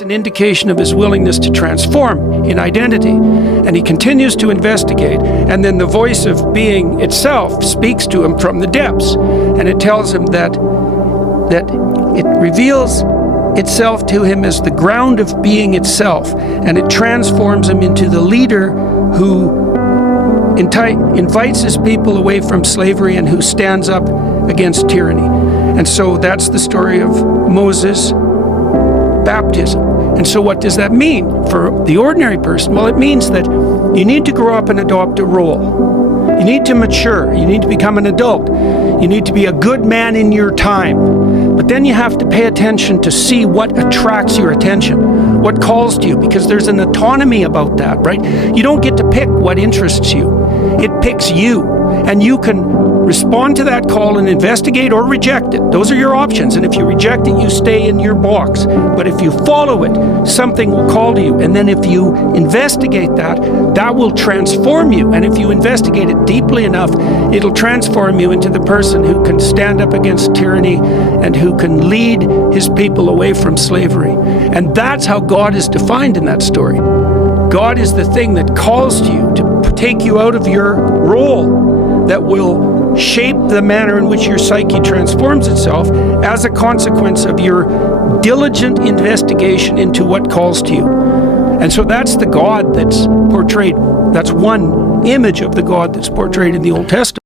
It's an indication of his willingness to transform in identity. And he continues to investigate, and then the voice of being itself speaks to him from the depths, and it tells him that it reveals itself to him as the ground of being itself, and it transforms him into the leader who invites his people away from slavery and who stands up against tyranny. And so that's the story of Moses' baptism. And so what does that mean for the ordinary person? Well, it means that you need to grow up and adopt a role. You need to mature. You need to become an adult. You need to be a good man in your time. But then you have to pay attention to see what attracts your attention, what calls to you, because there's an autonomy about that, right? You don't get to pick what interests you. It picks you, and you can respond to that call and investigate or reject it. Those are your options, and if you reject it, you stay in your box. But if you follow it, something will call to you, and then if you investigate that, that will transform you, and if you investigate it deeply enough, it'll transform you into the person who can stand up against tyranny and who can lead his people away from slavery. And that's how God is defined in that story. God is the thing that calls to you, to take you out of your role, that will shape the manner in which your psyche transforms itself as a consequence of your diligent investigation into what calls to you. And so that's the God that's portrayed. That's one image of the God that's portrayed in the Old Testament.